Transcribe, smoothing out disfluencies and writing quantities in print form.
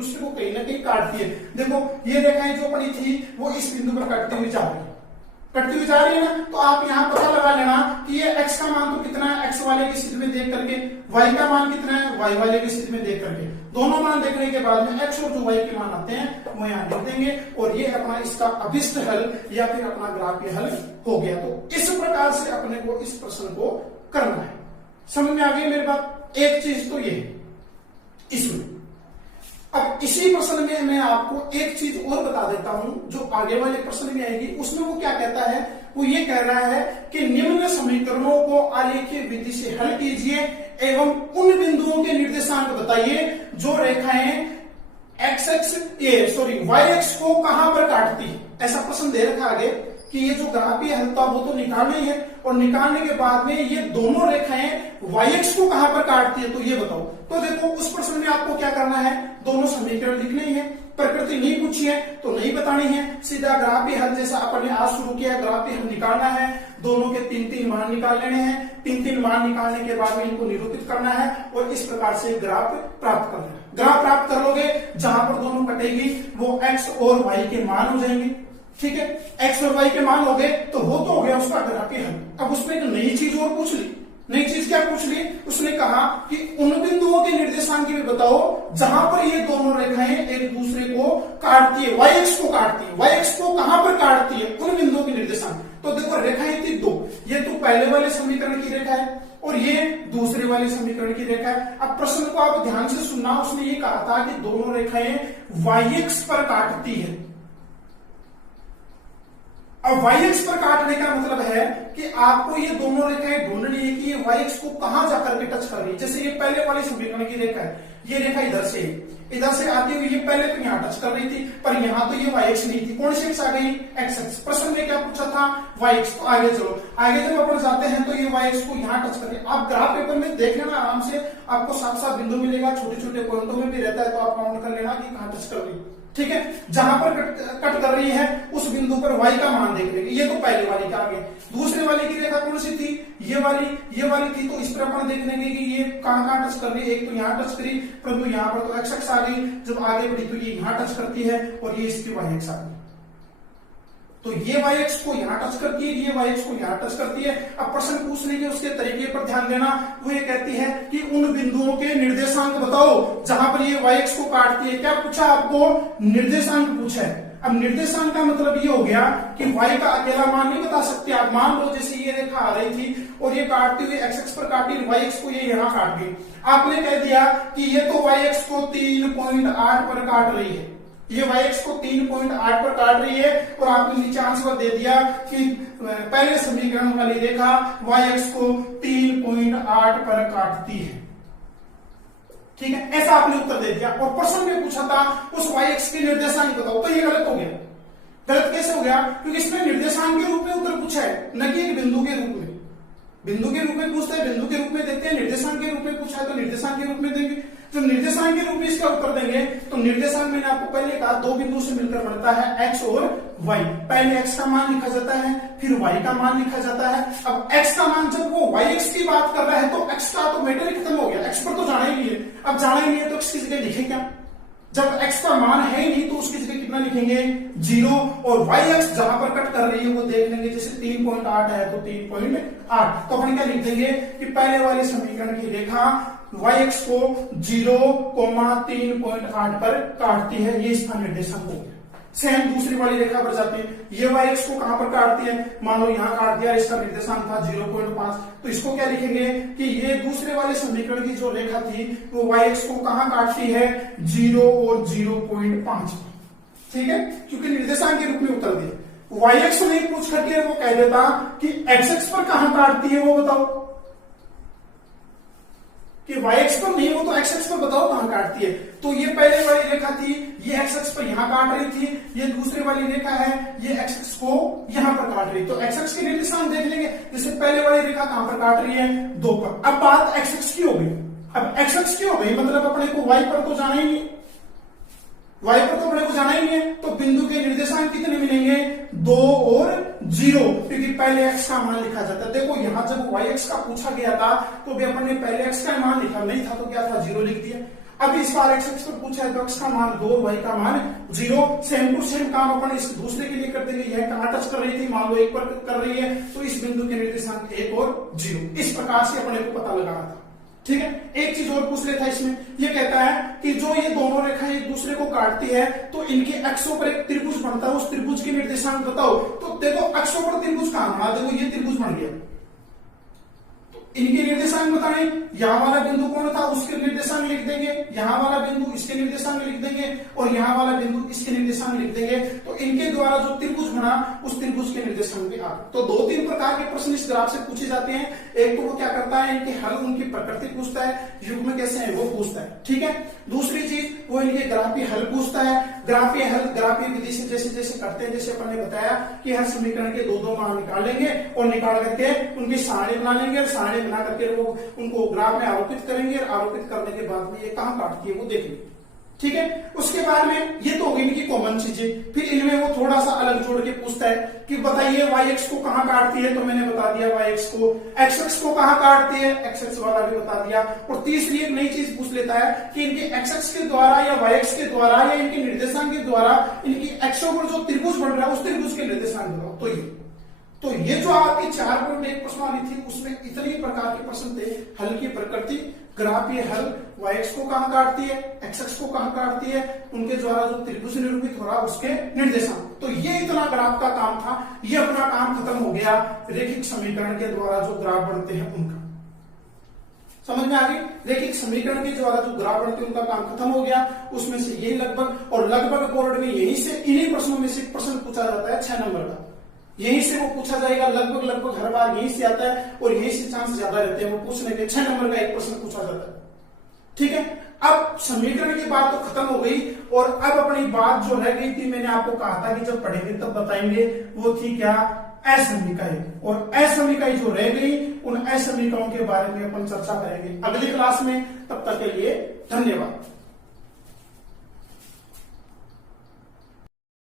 दूसरे को कहीं ना कहीं काटती है। देखो ये रेखाएं जो बनी थी वो इस बिंदु पर कटती हुई जा रही है, कटती हुई जा रही है ना। तो आप यहाँ पता लगा लेना कि ये x का मान तो कितना है, x वाले की स्थिति में देख करके, y का मान कितना है, y वाले की स्थिति में देख करके, दोनों मान देखने के बाद में x और जो y के मान आते हैं वो यहाँ लिख देंगे और ये अपना इसका अभिष्ट हल या फिर अपना ग्राफीय हल हो गया। तो इस प्रकार से अपने को इस प्रश्न को करना है। समझ में आ गई मेरी बात? एक चीज तो ये इसमें। अब इसी प्रश्न में मैं आपको एक चीज और बता देता हूं जो आगे वाले प्रश्न में आएगी। उसमें वो क्या कहता है, वो ये कह रहा है कि निम्न समीकरणों को आलेखीय विधि से हल कीजिए एवं उन बिंदुओं के निर्देशांक बताइए जो रेखाएं y एक्स को कहां पर काटती है। ऐसा प्रश्न दे रखा आगे कि ये जो ग्राफीय हल था वो तो निकालना ही है और निकालने के बाद में ये दोनों रेखाएं y एक्स को कहां पर काटती है तो ये बताओ। तो देखो उस प्रश्न में आपको क्या करना है, दोनों समीकरण लिखने ही है, प्रकृति नहीं पूछी है तो नहीं बतानी है, सीधा ग्राफीय हल जैसा अपन ने आज शुरू किया ग्राफीय हल निकालना है। दोनों के 3-3 मान निकाल लेने हैं, 3-3 मान निकालने के बाद में इनको निरूपित करना है और इस प्रकार से ग्राफ प्राप्त करना है। ग्राफ प्राप्त कर लोगे जहां पर दोनों कटेगी वो x और y के मान हो जाएंगे। ठीक है, x और y के मान हो गए तो वो तो हो गया उसका ग्राफीय हल। अब उसमें एक नई चीज और पूछ ली। नई चीज क्या पूछ ली, उसने कहा कि उन बिंदुओं के निर्देशांक भी बताओ जहां पर ये दोनों रेखाएं एक दूसरे को काटती है, y एक्स को काटती है। y एक्स को कहां पर काटती है, उन बिंदुओं के निर्देशांक। तो देखो रेखाएं थी दो, ये तो पहले वाले समीकरण की रेखा है और ये दूसरे वाले समीकरण की रेखा है। अब प्रश्न को आप ध्यान से सुनना, उसने ये कहा था कि दोनों रेखाएं y एक्स पर काटती है। अब y एक्स पर काटने का मतलब है कि आपको ये दोनों रेखाएं ढूंढनी है कि ये y एक्स को कहां जाकर के टच कर रही है। जैसे ये पहले वाले समीकरण की रेखा है, ये रेखा इधर से आती हुई ये पहले तो यहाँ टच कर रही थी पर यहाँ तो ये y एक्स नहीं थी। कौन सी एक्स आ गई, x एक्स। प्रश्न में क्या पूछा था, y एक्स। तो आगे चलो, आगे जब अपन जाते हैं तो ये y एक्स को यहाँ टच कर रही है। आप ग्राफ पेपर में देख लेना आराम से, आपको साफ बिंदु मिलेगा, छोटे छोटे पॉइंटों में भी रहता है तो आप काउंट कर लेना कि कहाँ टच कर रही है। ठीक है, जहां पर कट कर रही है उस बिंदु पर y का मान देख लेंगे। ये तो पहले वाली का आ गया। दूसरे वाले की रेखा कौन सी थी, ये वाली थी। तो इस पर अपन देख लेंगे कि ये कहां टच कर रही है। एक तो यहाँ टच करी परंतु यहाँ पर तो x एक्स आ गई, जब आगे बढ़ी तो ये यहाँ टच करती है और ये इसकी y एक्स आ गई। तो ये y एक्स को यहाँ टच करती है, ये y एक्स को यहाँ टच करती है। अब प्रश्न पूछने के उसके तरीके पर ध्यान देना। वो ये कहती है कि उन बिंदुओं के निर्देशांक बताओ जहां पर ये y एक्स को काटती है। क्या पूछा आपको, निर्देशांक पूछा है। अब निर्देशांक का मतलब ये हो गया कि y का अकेला मान नहीं बता सकते आप। मान लो जैसे ये रेखा आ रही थी और ये काटती हुई x एक्स पर काटी, y एक्स को ये यहाँ काट गई। आपने कह दिया कि ये तो y एक्स को 3.8 पर काट रही है, ये y एक्स को 3.8 पर काट रही है और आपने नीचे आंसर दे दिया कि पहले समीकरण वाली रेखा y एक्स को 3.8 पर काटती है। ठीक है, ऐसा आपने उत्तर दे दिया और प्रश्न में पूछा था उस y एक्स के निर्देशांक बताओ। तो ये गलत हो गया। गलत कैसे हो गया, क्योंकि इसमें निर्देशांक के रूप में उत्तर पूछा है, न कि एक बिंदु के रूप में। बिंदु के रूप में पूछते हैं, बिंदु के रूप में देते हैं। निर्देशांक के रूप में पूछा है तो निर्देशांक के रूप में देंगे। जब निर्देशांक के रूप में इसका उत्तर देंगे तो निर्देशांक मैंने आपको पहले कहा दो बिंदु से मिलकर बनता है x और y। पहले x का मान लिखा जाता है फिर y का मान लिखा जाता है। अब x का मान जब वो y x की बात कर रहा है तो x का तो मैटर ही खत्म हो गया, x पर तो जाना ही नहीं है। अब जाना ही नहीं है तो x की जगह लिखे क्या, जब x का मान है ही नहीं तो उसकी जगह कितना लिखेंगे, 0। और y एक्स जहां पर कट कर रही है वो देख लेंगे, जैसे 3.8 है तो 3.8। तो अपन क्या लिख देंगे कि पहले वाले समीकरण की रेखा y एक्स को 0,3.8 पर काटती है, ये इसका निर्देशांक हो गया। सेम दूसरी वाली रेखा पर जाते हैं, ये y एक्स को कहां पर काटती है, मान लो यहाँ काट दिया, इसका निर्देशांक था 0.5। तो इसको क्या लिखेंगे कि ये दूसरे वाले समीकरण की जो रेखा थी वो y एक्स को कहां काटती है, 0 और 0.5। ठीक है, क्योंकि निर्देशांक के रूप में उत्तर दिया। y एक्स नहीं पूछ करके वो कह देता कि x एक्स पर कहां काटती है वो बताओ, कि y एक्स पर नहीं हो तो x एक्स पर बताओ कहां काटती है। तो ये पहले वाली रेखा थी, ये x एक्स पर यहां काट रही थी, ये दूसरी वाली रेखा है, ये x एक्स को यहां पर काट रही। तो x एक्स के निर्देशांक देख लेंगे, जैसे पहले वाली रेखा कहां पर काट रही है, 2 पर। अब बात x एक्स की हो गई। अब x एक्स की हो गई मतलब अपने को y पर तो जाना ही नहीं, y पर तो अपने को जाना ही नहीं है। तो बिंदु के निर्देशांक कितने मिलेंगे, 2 और 0, क्योंकि पहले x का मान लिखा जाता है। देखो यहां जब y एक्स का पूछा गया था तो भी अपन ने पहले x का मान लिखा नहीं था तो क्या था, 0 लिख दिया। अब इस बार एक्स एक्स पर पूछा है तो x का मान 2 y का मान 0। सेम टू सेम काम अपन इस दूसरे के लिए कर देंगे। यह कहां टच कर रही थी, मान लो 1 पर कर रही है, तो इस बिंदु के निर्देशांक 1 और 0। इस प्रकार से अपने को पता लगाना था। ठीक है, एक चीज और पूछ लेता है इसमें, ये कहता है कि जो ये दोनों रेखाएं एक दूसरे को काटती है तो इनके अक्षों पर एक त्रिभुज बनता है, उस त्रिभुज के निर्देशांक बताओ। तो देखो अक्षों पर त्रिभुज कहां बना, देखो ये त्रिभुज बन गया, इनके निर्देशांक बताएं। यहां वाला बिंदु कौन था, उसके निर्देशांक लिख देंगे, यहां वाला बिंदु इसके निर्देशांक लिख देंगे और यहां वाला बिंदु इसके निर्देशांक लिख देंगे। तो इनके द्वारा जो त्रिभुज बना उस त्रिभुज के निर्देशांक भी आ। तो 2-3 प्रकार के प्रश्न इस ग्राफ से पूछे जाते हैं। एक तो वो क्या करता है, इनके हल, उनकी प्रकृति पूछता है, युग्म कैसे है वो पूछता है। ठीक है, दूसरी चीज वो इनके ग्राफीय हल पूछता है। ग्राफीय हल ग्राफीय विधि से जैसे जैसे करते हैं, जैसे अपन ने बताया कि हर समीकरण के 2-2 मान निकाल लेंगे और निकाल करके उनकी सारणी बना लेंगे और सारणी बना करके वो उनको ग्राफ में आरोपित करेंगे और आरोपित करने के बाद में ये कहां काटती है वो देखेंगे। ठीक है, उसके बाद में ये तो होगी इनकी कॉमन चीजें। फिर इनमें वो थोड़ा सा अलग जोड़ के पूछता है कि बताइए y-x को कहां काटती है, तो मैंने बता दिया y-x को। x-x को कहां काटती है, x-x वाला भी बता दिया। और तीसरी एक नई चीज पूछ लेता है कि इनके x-x के द्वारा या y-x के द्वारा या इनके निर्देशांक के द्वारा इनकी अक्षों पर जो त्रिभुज बन रहा है उस त्रिभुज के निर्देशांक बताओ। तो ये जो आपकी 4.1 प्रश्नावली थी उसमें इतने प्रकार के प्रश्न थे। हल की प्रकृति, ग्राफीय हल, y-x को कहां काटती है, x-x को कहां काटती है, उनके द्वारा जो त्रिभुज निरूपित हो रहा उसके निर्देशांक। तो ये इतना ग्राफ का काम था, ये अपना काम खत्म हो गया। रेखिक समीकरण के द्वारा जो ग्राफ बनते हैं उनका समझ में आ गई। रेखिक समीकरण के द्वारा जो ग्राफ बनते हैं उनका काम खत्म हो गया। उसमें से यही लगभग बोर्ड में यही से इन्हीं प्रश्नों में से प्रश्न पूछा जाता है 6 नंबर का। यहीं से वो पूछा जाएगा, लगभग हर बार यहीं से आता है और यहीं से चांस ज्यादा रहते हैं वो पूछने के। 6 नंबर का एक प्रश्न पूछा जाता है। ठीक है, अब समीकरण की बात तो खत्म हो गई और अब अपनी बात जो रह गई थी, मैंने आपको कहा था कि जब पढ़ेंगे तब बताएंगे, वो थी क्या, असमीकाएं। और असमीकाएं जो रह गई उन असमीकाओं के बारे में अपन चर्चा करेंगे अगली क्लास में। तब तक के लिए धन्यवाद।